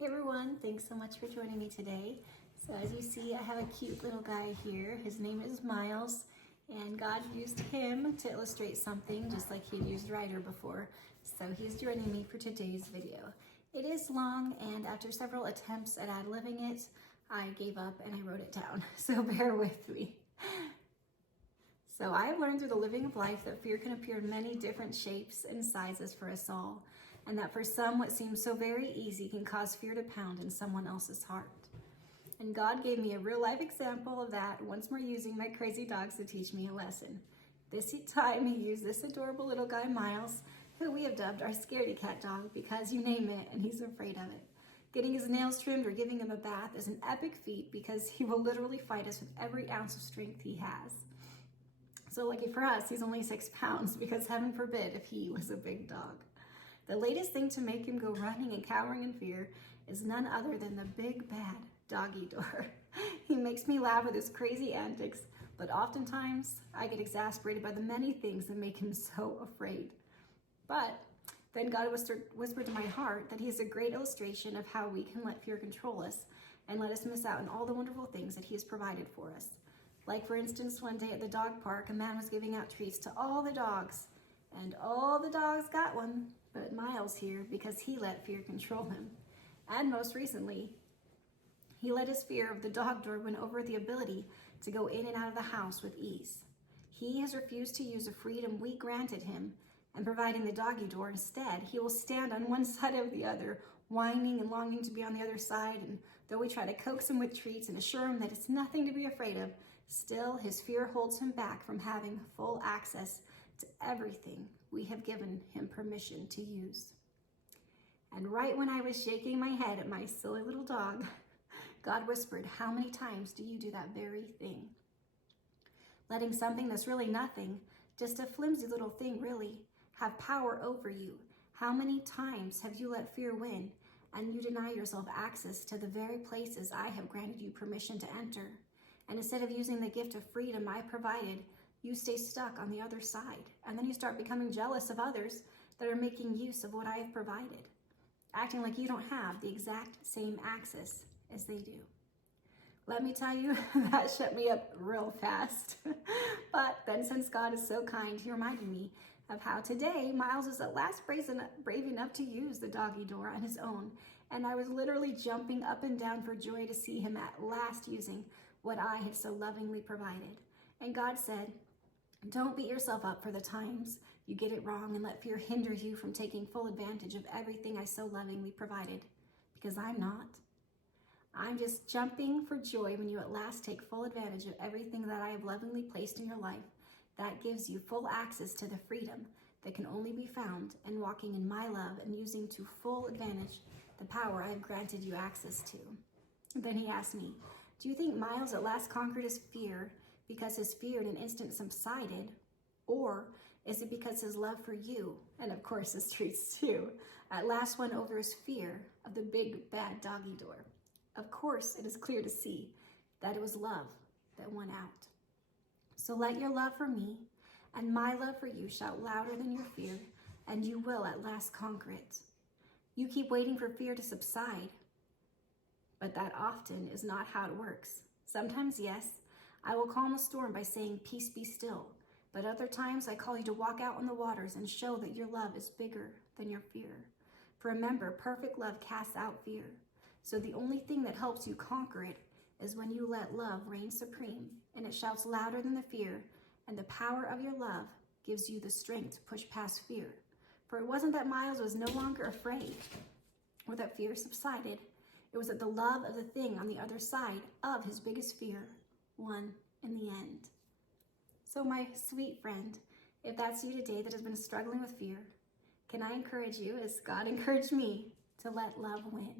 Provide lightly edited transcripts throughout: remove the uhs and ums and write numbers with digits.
Hey everyone, thanks so much for joining me today. So as you see, I have a cute little guy here. His name is Miles, and God used him to illustrate something just like he'd used Ryder before. So he's joining me for today's video. It is long, and after several attempts at ad-libbing it, I gave up and I wrote it down. So bear with me. So I've learned through the living of life that fear can appear in many different shapes and sizes for us all, and that for some what seems so very easy can cause fear to pound in someone else's heart. And God gave me a real life example of that, once more using my crazy dogs to teach me a lesson. This time he used this adorable little guy Miles, who we have dubbed our scaredy cat dog because you name it and he's afraid of it. Getting his nails trimmed or giving him a bath is an epic feat because he will literally fight us with every ounce of strength he has. So lucky for us, he's only 6 pounds because heaven forbid if he was a big dog. The latest thing to make him go running and cowering in fear is none other than the big bad doggy door. He makes me laugh with his crazy antics, but oftentimes I get exasperated by the many things that make him so afraid. But then God whispered to my heart that he is a great illustration of how we can let fear control us and let us miss out on all the wonderful things that he has provided for us. Like for instance, one day at the dog park, a man was giving out treats to all the dogs, and all the dogs got one, but Miles here because he let fear control him. And most recently, he let his fear of the dog door win over the ability to go in and out of the house with ease. He has refused to use the freedom we granted him, and providing the doggy door instead, he will stand on one side of the other, whining and longing to be on the other side, and though we try to coax him with treats and assure him that it's nothing to be afraid of, still his fear holds him back from having full access to everything we have given him permission to use. And right when I was shaking my head at my silly little dog, God whispered, how many times do you do that very thing? Letting something that's really nothing, just a flimsy little thing really, have power over you. How many times have you let fear win and you deny yourself access to the very places I have granted you permission to enter? And instead of using the gift of freedom I provided, you stay stuck on the other side. And then you start becoming jealous of others that are making use of what I have provided, acting like you don't have the exact same access as they do. Let me tell you, that shut me up real fast. But then since God is so kind, he reminded me of how today Miles is at last brave enough to use the doggy door on his own. And I was literally jumping up and down for joy to see him at last using what I had so lovingly provided. And God said, don't beat yourself up for the times you get it wrong and let fear hinder you from taking full advantage of everything I so lovingly provided, because I'm not. I'm just jumping for joy when you at last take full advantage of everything that I have lovingly placed in your life. That gives you full access to the freedom that can only be found in walking in my love and using to full advantage the power I have granted you access to. And then he asked me, do you think Miles at last conquered his fear because his fear in an instant subsided? Or is it because his love for you, and of course his treats too, at last won over his fear of the big bad doggy door? Of course, it is clear to see that it was love that won out. So let your love for me and my love for you shout louder than your fear, and you will at last conquer it. You keep waiting for fear to subside, but that often is not how it works. Sometimes, yes, I will calm a storm by saying, peace be still. But other times I call you to walk out on the waters and show that your love is bigger than your fear. For remember, perfect love casts out fear. So the only thing that helps you conquer it is when you let love reign supreme, and it shouts louder than the fear, and the power of your love gives you the strength to push past fear. For it wasn't that Miles was no longer afraid or that fear subsided. It was that the love of the thing on the other side of his biggest fear won in the end. So my sweet friend, if that's you today that has been struggling with fear, can I encourage you, as God encouraged me, to let love win?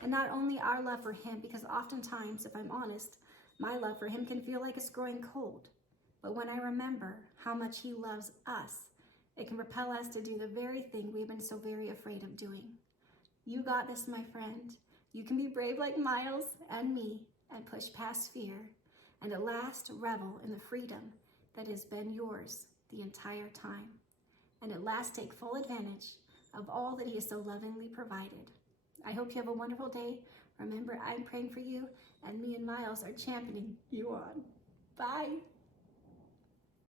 And not only our love for him, because oftentimes, if I'm honest, my love for him can feel like it's growing cold. But when I remember how much he loves us, it can propel us to do the very thing we've been so very afraid of doing. You got this, my friend. You can be brave like Miles and me and push past fear and at last revel in the freedom that has been yours the entire time, and at last take full advantage of all that he has so lovingly provided. I hope you have a wonderful day. Remember, I'm praying for you, and me and Miles are championing you on. Bye.